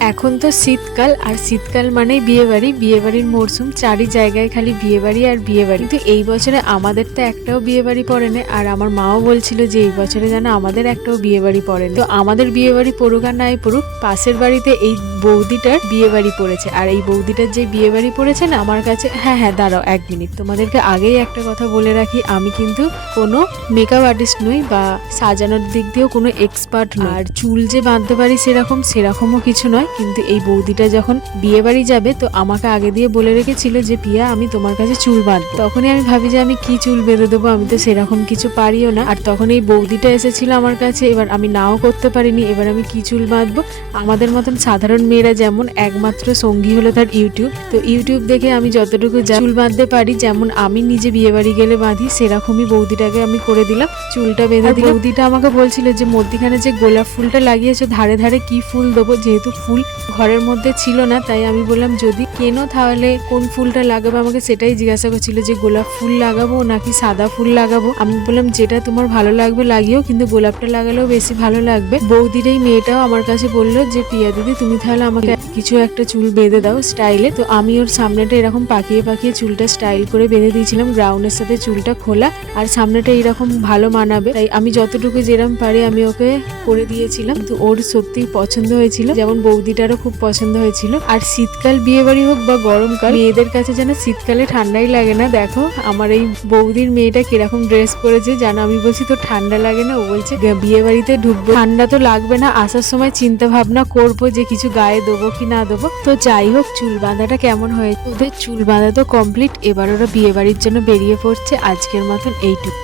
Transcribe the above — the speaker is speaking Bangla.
এখন তো শীতকাল, আর শীতকাল মানেই বিয়েবাড়ি, বিয়েবাড়ির মরশুম, চারি জায়গায় খালি বিয়েবাড়ি আর বিয়েবাড়ি। কিন্তু এই বছরে আমাদের তো একটাও বিয়েবাড়ি পড়েনি, আর আমার মাও বলছিল যে এই বছরে যেন আমাদের একটাও বিয়েবাড়ি পড়েনি। তো আমাদের বিয়েবাড়ি পড়ুক আর নাই পড়ুক, পাশের বাড়িতে এই বৌদিটার বিয়েবাড়ি পড়েছে। আর এই বৌদিটার যে বিয়েবাড়ি পড়েছে না আমার কাছে, হ্যাঁ হ্যাঁ দাঁড়াও 1 মিনিট, তোমাদেরকে আগেই একটা কথা বলে রাখি, আমি কিন্তু কোনো মেকআপ আর্টিস্ট নই বা সাজানোর দিক দিয়েও কোনো এক্সপার্ট নই, আর চুল যে বাঁধতে পারি সেরকমও কিছু নয়। কিন্তু এই বৌদিটা যখন বিয়ে বাড়ি যাবে তো আমাকে আগে দিয়ে বলে রেখেছিল যে পিয়া আমি তোমার কাছে চুল বাঁধবো। তখনই আমি ভাবি যে আমি কি চুল বেঁধে দেবো, আমি তো সেরকম কিছু পারিও না। আর তখন এই বৌদিটা এসেছিল আমার কাছে, এবার আমি নাও করতে পারিনি, এবার আমি কি চুল বাঁধবো। আমাদের মতন সাধারণ মেয়েরা যেমন একমাত্র সঙ্গী হলো তার ইউটিউব, তো ইউটিউব দেখে আমি যতটুকু চুল বাঁধতে পারি, যেমন আমি নিজে বিয়ে বাড়ি গেলে বাঁধি সেরকমই বৌদিটাকে আমি করে দিলাম, চুলটা বেঁধে দিলাম। বৌদিটা আমাকে বলছিল যে মধ্যিখানে যে গোলাপ ফুলটা লাগিয়েছো ধারে ধারে কি ফুল দেবো, যেহেতু ফুল ঘরের মধ্যে ছিল না তাই আমি বললাম যদি কেন তাহলে কোন ফুলটা লাগাবো, আমাকে সেটাই জিজ্ঞাসা করছিল যে গোলাপ ফুল লাগাবো নাকি সাদা ফুল লাগাবো। আমি বললাম যেটা তোমার ভালো লাগবে লাগিও, কিন্তু গোলাপটা লাগালেও বেশি ভালো লাগবে। বৌদির এই মেয়েটাও আমার কাছে বললো যে প্রিয়া দিদি তুমি তাহলে আমাকে কিছু একটা চুল বেঁধে দাও স্টাইলে। তো আমি ওর সামনেটা এরকম পাকিয়ে পাকিয়ে চুলটা স্টাইল করে বেঁধে দিয়েছিলাম, গ্রাউন্ডের সাথে চুলটা খোলা, আর সামনেটা এরকম ভালো মানাবে তাই আমি যতটুকু যেরকম পারি আমি ওকে করে দিয়েছিলাম। কিন্তু ওর সত্যি পছন্দ হয়েছিল, যেমন বৌদিটারও খুব পছন্দ হয়েছিল। আর শীতকাল বিয়ে বাড়ি হোক বা গরমকাল, মেয়েদের কাছে যেন শীতকালে ঠান্ডাই লাগে না। দেখো আমার এই বৌদির মেয়েটা কিরকম ড্রেস পরেছে জানো, আমি বলছি তো ঠান্ডা লাগে না, ও বলছে বিয়ে বাড়িতে ঢুকবো ঠান্ডা তো লাগবে না, আসার সময় চিন্তা ভাবনা করবো যে কিছু গায়ে দেবো কি না দেবো। তো যাই হোক চুল বাঁধাটা কেমন হয়েছে, ওদের চুল বাঁধা তো কমপ্লিট, এবার ওরা বিয়ে বাড়ির জন্য বেরিয়ে পড়ছে। আজকের মতন এইটুকু।